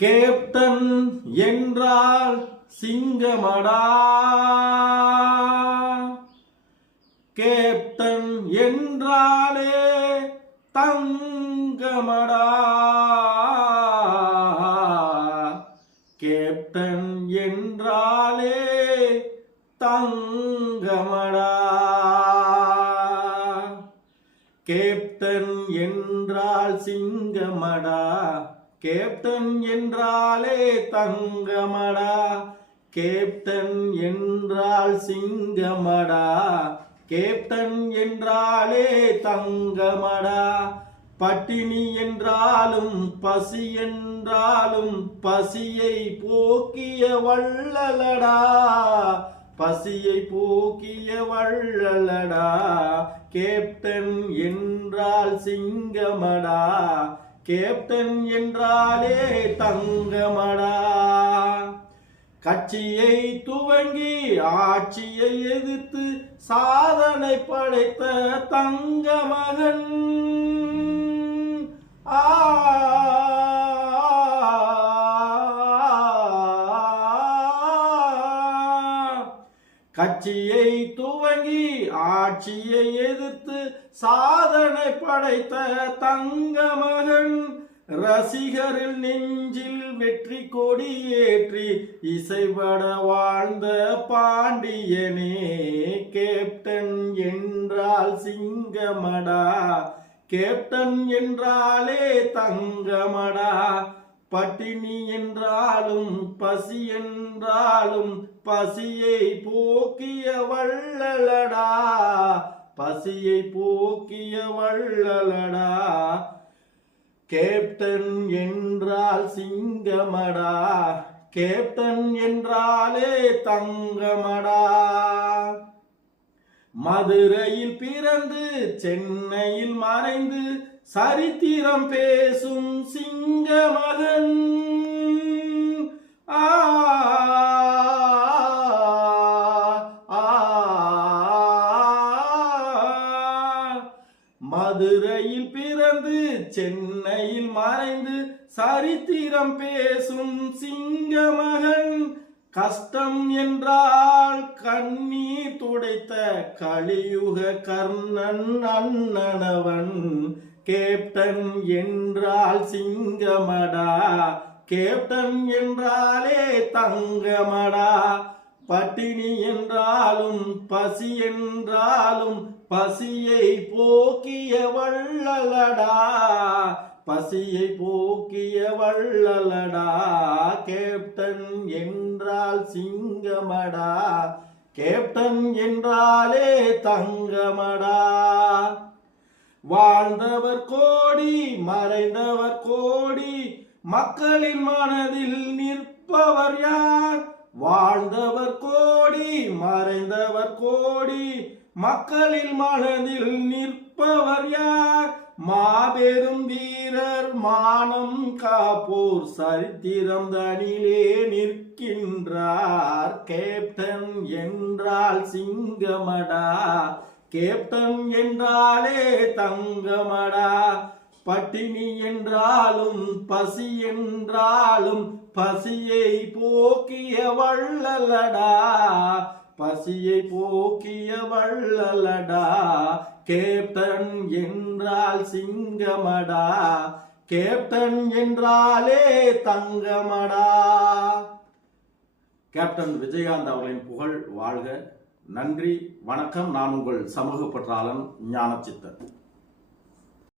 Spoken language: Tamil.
கேப்டன் என்றால் சிங்கமடா, கேப்டன் என்றாலே தங்கமடா, கேப்டன் என்றாலே தங்கமடா, கேப்டன் என்றால் சிங்கமடா, கேப்டன் என்றாலே தங்கமடா, கேப்டன் என்றால் சிங்கமடா, கேப்டன் என்றாலே தங்கமடா, பட்டினி என்றாலும் பசி என்றாலும் பசியை போக்கிய வள்ளலடா, பசியை போக்கிய வள்ளலடா, கேப்டன் என்றால் சிங்கமடா, கேப்டன் என்றாலே தங்கமடா, கட்சியை துவங்கி ஆட்சியை எதிர்த்து சாதனை படைத்த தங்க மகன், கட்சியை துவங்கி ஆட்சியை எதிர்த்து சாதனை படைத்த தங்க மகன், ரசிகரில் நெஞ்சில் வெற்றி கொடி ஏற்றி இசைபட வாழ்ந்த பாண்டியனே, கேப்டன் என்றால் சிங்கமடா, கேப்டன் என்றாலே தங்கமடா, பட்டினி என்றாலும் பசி என்றாலும் பசியை போக்கிய வள்ளலடா, பசியை போக்கிய வள்ளலடா, கேப்டன் என்றால் சிங்கமடா, கேப்டன் என்றாலே தங்கமடா, மதுரையில் பிறந்து சென்னையில் மறைந்து சரித்திரம் பேசும் சிங்க மகன், மதுரையில் பிறந்து சென்னையில் மறைந்து சரித்திரம் பேசும் சிங்க மகன், கஷ்டம் என்றால் கண்ணீர் துடைத்த கலியுக கர்ணன் அண்ணனவன், கேப்டன் என்றால் சிங்கமடா, கேப்டன் என்றாலே தங்கமடா, பட்டினி என்றாலும் பசி என்றாலும் பசியை போக்கிய வள்ளலடா, பசியை போக்கிய வள்ளலடா, கேப்டன் என்றால் சிங்கமடா, கேப்டன் என்றாலே தங்கமடா, வாழ்ந்தவர் கோடி மறைந்தவர் கோடி மக்களின் மனதில் நிற்பவர் யார், வாழ்ந்தவர் கோடி மறைந்தவர் கோடி மக்களின் மனதில் நிற்பவர் யார், மாபெரும் வீரர் மானம் காப்போர் சரித்திரம் தனிலே நிற்கின்றார், கேப்டன் என்றால் சிங்கமடா, கேப்டன் என்றாலே தங்கமடா, பட்டினி என்றாலும் பசி என்றாலும் பசியை போக்கிய வள்ளலடா, பசியை போக்கிய வள்ளலடா, கேப்டன் என்றால் சிங்கமடா, கேப்டன் என்றாலே தங்கமடா. கேப்டன் விஜயகாந்த் அவர்களின் புகழ் வாழ்க. நன்றி, வணக்கம். நான் உங்கள் சமூக பற்றாளன் ஞானச்சித்தன்.